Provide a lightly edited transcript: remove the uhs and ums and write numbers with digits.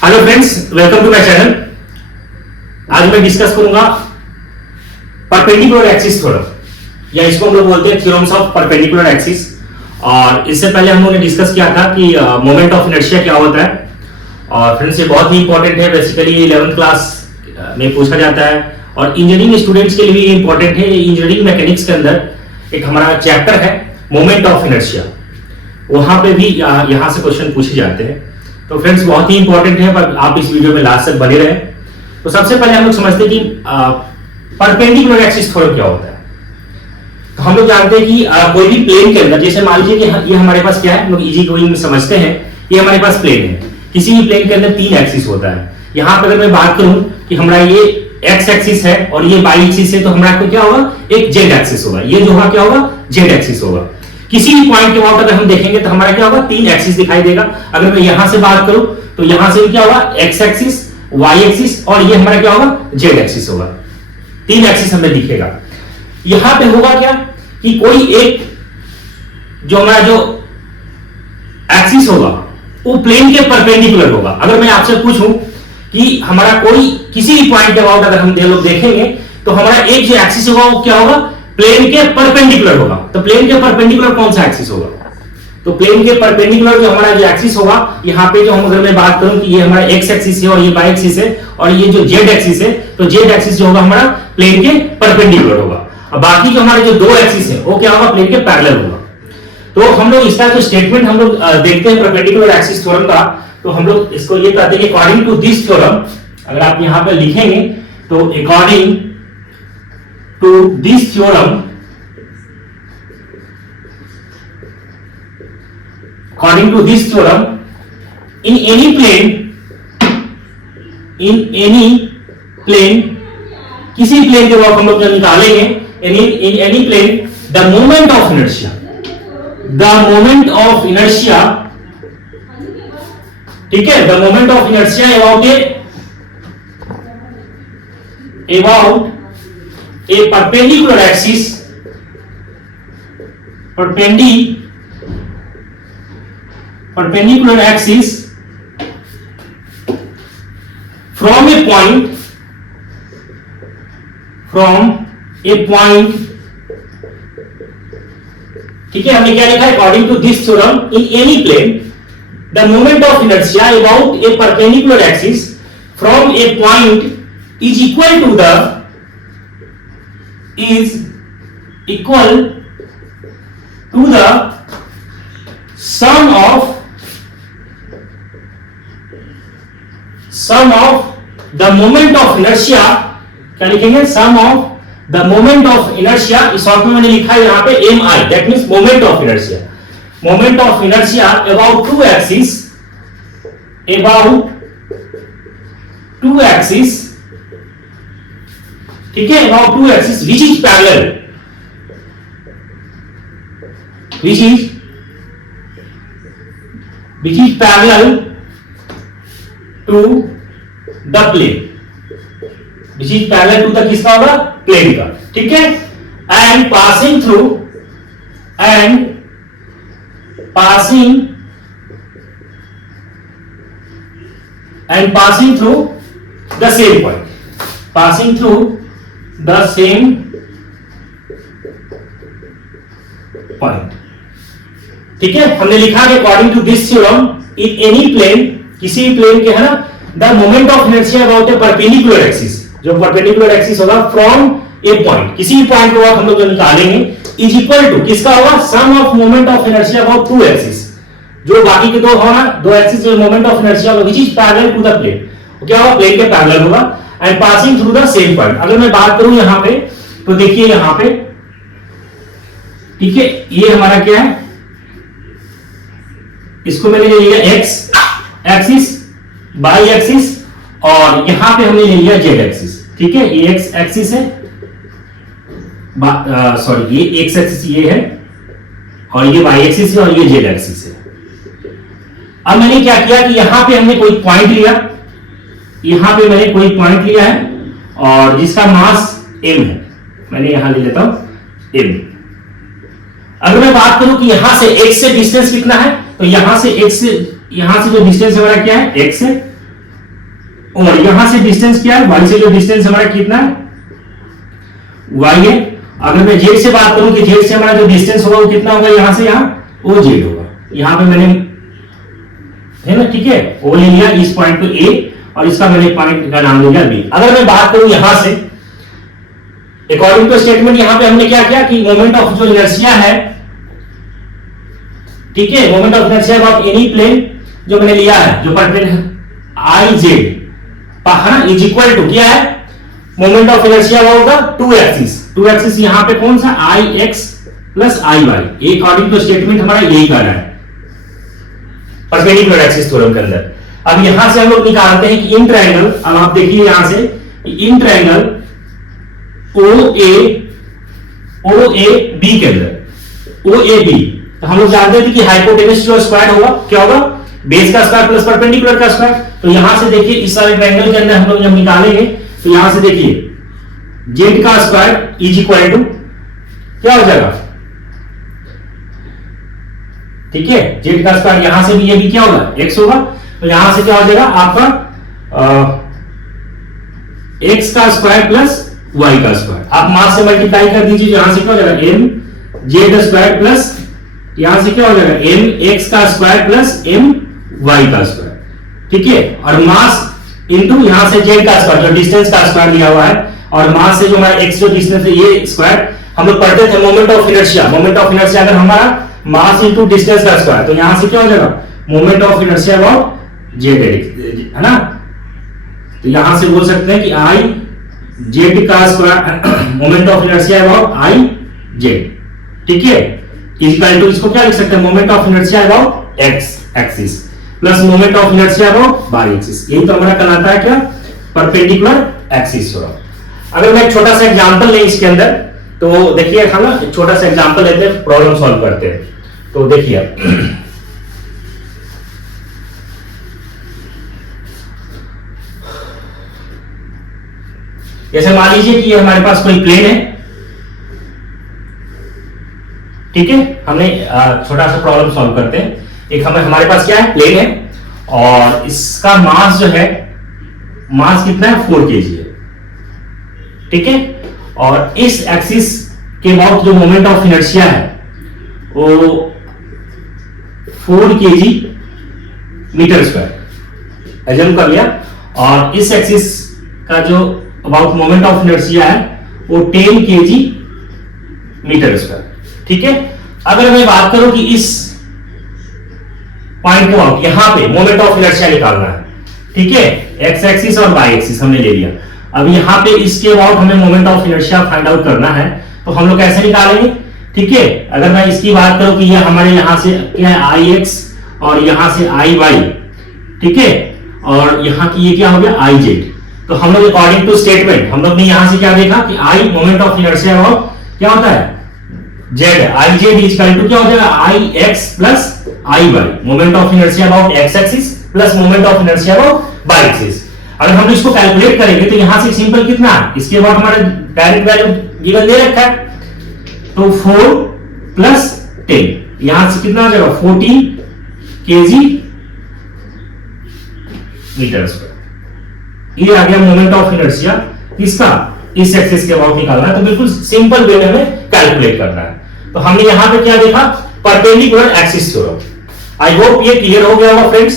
Hello friends, welcome to my channel. आज मैं discuss करूंगा परपेंडिकुलर एक्सिस थ्योरम, या इसको हम लोग बोलते हैं थ्योरम्स ऑफ परपेंडिकुलर एक्सिस। और इससे पहले हम लोगों ने डिस्कस किया था कि मोमेंट ऑफ इनर्शिया क्या होता है। और फ्रेंड्स, ये बहुत ही इंपॉर्टेंट है, बेसिकली 11th क्लास में पूछा जाता है और इंजीनियरिंग स्टूडेंट्स के लिए भी इंपॉर्टेंट है। इंजीनियरिंग मैकेनिक्स के अंदर एक हमारा चैप्टर है मोमेंट ऑफ इनर्शिया, वहां पे भी यहाँ से क्वेश्चन पूछे जाते हैं। तो फ्रेंड्स, बहुत ही इंपॉर्टेंट है, पर आप इस वीडियो में लास्ट तक बने रहे। तो सबसे पहले हम लोग समझते हैं कि परपेंडिकुलर एक्सिस थ्योरम क्या होता है। तो हम लोग जानते हैं कि कोई भी प्लेन के अंदर, जैसे मान लीजिए कि ये हमारे पास क्या है, हम लोग इजी गोइंग में समझते हैं। ये हमारे पास प्लेन है, किसी भी प्लेन के अंदर 3 एक्सिस होता है। यहाँ पर अगर मैं बात करूं कि हमारा ये एक्स एक्सिस है और ये वाई एक्सिस है, तो हमारा को क्या होगा, एक जेड एक्सिस होगा। ये जो होगा क्या होगा, जेड एक्सिस होगा। किसी भी पॉइंट के अबाउट अगर हम देखेंगे तो हमारा क्या होगा, 3 एक्सिस दिखाई देगा। अगर मैं यहां से बात करूं तो यहां से क्या होगा, एक्स एक्सिस, वाई एक्सिस, और ये हमारा क्या होगा, जेड एक्सिस होगा। 3 एक्सिस हमें दिखेगा। यहां पे होगा क्या कि कोई एक जो हमारा जो एक्सिस होगा वो प्लेन के परपेंडिकुलर होगा। अगर मैं आपसे पूछूं कि हमारा कोई किसी भी पॉइंट के अबाउट अगर हम लोग देखेंगे तो हमारा एक जो एक्सिस होगा वो क्या होगा, प्लेन के परपेंडिकुलर होगा। तो प्लेन के परपेंडिकुलर कौन सा एक्सिस होगा, तो प्लेन के परपेंडिकुलर जो हमारा जो एक्सिस होगा, यहाँ पे जो हम अगर मैं बात करूं कि ये हमारा एक्स एक्सिस है और ये वाई एक्सिस है और ये जो जेड एक्सिस है, तो जेड एक्सिस जो होगा हमारा प्लेन के परपेंडिकुलर होगा। और बाकी जो हमारे जो 2 एक्सिस है वो क्या होगा, प्लेन के पैरेलल होगा। तो हम लोग इसका जो स्टेटमेंट हम लोग देखते हैं परपेंडिकुलर एक्सिस थ्योरम का, तो हम लोग इसको ये कहते हैं कि अकॉर्डिंग टू दिस थ्योरम, अगर आप यहां पर लिखेंगे तो according to this theorem, according to this theorem, in any plane, किसी प्लेन के वर्क हम लोग जब निकालेंगे, in any plane, the moment of inertia, ठीक है, the moment of inertia about a perpendicular axis from a point, ठीक है। हमने क्या लिखा है, according to this theorem in any plane the moment of inertia about a perpendicular axis from a point is equal to the sum of the moment of inertia, क्या लिखेंगे, sum of the moment of inertia, इस short में मैंने लिखा है यहाँ पे mi, that means moment of inertia about two axes, ठीक है, about two axes which is parallel to the plane, which is parallel to the किसका होगा, प्लेन का, ठीक है। and passing through the same point, ठीक है। हमने लिखा है according to this theorem in any plane, किसी भी प्लेन के, है ना, the moment of inertia about a perpendicular axis, जो परपेंडिकुलर एक्सिस होगा फ्रॉम ए पॉइंट, किसी भी पॉइंट को हम लोग जो निकालेंगे, इज इक्वल टू किसका होगा, sum of moment of inertia about 2 axis, जो बाकी के 2 एक्सिस जो मोमेंट ऑफ इनर्शिया होगा, which is parallel to the plane, क्या होगा, प्लेन के पैरेलल होगा, and passing through the same point. अगर मैं बात करूं यहां पे, तो देखिए यहां पे, ठीक है, ये हमारा क्या है, इसको मैंने ले लिया एक्स एक्सिस, वाई एक्सिस, और यहां पे हमने ले लिया जेड एक्सिस, ठीक है। ये एक्स एक्सिस है, सॉरी, ये एक्स एक्सिस ये है, और ये वाई एक्सिस है, और ये जेड एक्सिस है। अब मैंने क्या किया कि यहां पे हमने कोई पॉइंट लिया, यहां पे मैंने कोई पॉइंट लिया है और जिसका मास m है, मैंने यहां ले लेता हूं m। अगर मैं बात करूं कि यहां से x से डिस्टेंस कितना है, तो यहां से जो डिस्टेंस हमारा क्या है, x है, और यहां से डिस्टेंस क्या है, y से जो डिस्टेंस हमारा कितना है, y है। अगर मैं z से बात करूं कि z से हमारा जो डिस्टेंस होगा वो कितना होगा, यहां से यहां वो z होगा। यहां पे मैंने है ना, ठीक है, ओ ले लिया इस पॉइंट को a और इसका मैंने पॉइंट का नाम ले लिया b। अगर मैं बात करूं यहां से अकॉर्डिंग टू स्टेटमेंट, यहां पे हमने क्या किया कि मोमेंट ऑफ जो इनर्शिया है, ठीक है, moment of inertia about any plane जो मैंने लिया है, जो perpendicular I Z is equal to क्या है, moment of inertia about the two axis यहां पे कौन सा I X plus I Y, according to statement हमारा यही कर रहा है परपेंडिकुलर एक्सिस थ्योरम के अंदर। अब यहां से हम लोग निकालते हैं कि इन ट्रायंगल, अब आप देखिए यहां से in triangle O A B के अंदर ओ ए बी, तो हम लोग जानते थे कि हाइपोटेनस जो स्क्वायर होगा क्या होगा, बेस का स्क्वायर प्लस परपेंडिकुलर का स्क्वायर। तो यहां से देखिए इस सारे ट्रायंगल के अंदर हम लोग जब निकालेंगे तो यहां से देखिए जेड का स्क्वायर इज इक्वल टू क्या हो जाएगा, ठीक है, जेड का स्क्वायर यहां से भी ये भी क्या होगा एक्स होगा, तो यहां से क्या हो जाएगा आपका एक्स का स्क्वायर प्लस वाई का स्क्वायर। आप मास से मल्टीप्लाई कर दीजिए, यहां से क्या हो जाएगा एम जेड स्क्वायर प्लस यहां से क्या हो जाएगा एम एक्स का स्क्वायर प्लस एम वाई का स्क्वायर, ठीक है, और मास इनटू यहां से जेड का स्क्वायर जो डिस्टेंस का स्क्वायर दिया हुआ है, और मास से जो हमारा एक्स जो डिस्टेंस है ये स्क्वायर। हम लोग पढ़ते थे moment of inertia, moment of inertia अगर हमारा मास इनटू डिस्टेंस का स्क्वायर, तो यहां से क्या हो जाएगा moment of inertia about Z है ना, तो यहां से बोल सकते हैं कि आई जेड का square moment of inertia about I Z, ठीक है, इक्वल टू इसको क्या लिख सकते हैं moment of inertia about X axis plus moment of inertia about Y axis, यही तो हमारा कहलाता है क्या परपेंडिकुलर एक्सिस थ्योरम। अगर मैं एक छोटा सा एग्जांपल लें इसके अंदर, तो देखिए हम ना एक छोटा सा एग्जांपल लेते हैं, प्रॉब्लम सॉल्व करते हैं। तो देखिए जैसे मान लीजिए कि हमारे पास कोई प्लेन है, ठीक है, हमने छोटा सा प्रॉब्लम सॉल्व करते हैं। एक हमारे पास क्या है प्लेन है और इसका मास जो है, मास कितना है 4 kg है, ठीक है, और इस एक्सिस के अबाउट जो मोमेंट ऑफ इनर्शिया है वो 4 kg मीटर स्क्वायर एज्यूम कर लिया, और इस एक्सिस का जो अबाउट मोमेंट ऑफ इनर्शिया है वो 10 kg मीटर स्क्वायर, ठीक है। अगर मैं बात करूं कि इस पॉइंट को आउट यहां पे मोमेंट ऑफ इनर्शिया निकालना है, ठीक है, एक्स एक्सिस और वाई एक्सिस हमने ले लिया। अब यहां पे इसके अबाउट हमें moment of inertia find out करना है, तो हम लोग कैसे निकालेंगे, ठीक है। अगर मैं इसकी बात करूं कि ये हमारे यहां से क्या है आई एक्स और यहां से आई वाई, ठीक है, और यहां की ये क्या हो गया आई जेड, तो हम लोग अकॉर्डिंग टू स्टेटमेंट हम लोग ने यहां से क्या देखा कि I moment of inertia about क्या होता है Z, I Z is equal to क्या हो जाएगा I X plus I Y, moment of inertia about X axis plus moment of inertia about Y axis. अगर हम इसको कैलकुलेट करेंगे तो यहां से सिंपल कितना है, इसके बाद हमारा डायरेक्ट वैल्यू गिवन दे रखा है, तो 4 प्लस 10 यहां से कितना आ जाएगा 14 kg मीटर स्क्वायर। ये आ गया मोमेंट ऑफ इनर्शिया, इसका इस एक्सिस के अबाउट निकालना है, तो बिल्कुल सिंपल वे में हमें कैलकुलेट करना है। तो हमने यहां पे क्या देखा perpendicular axis theorem. I hope ये क्लियर हो गया होगा फ्रेंड्स।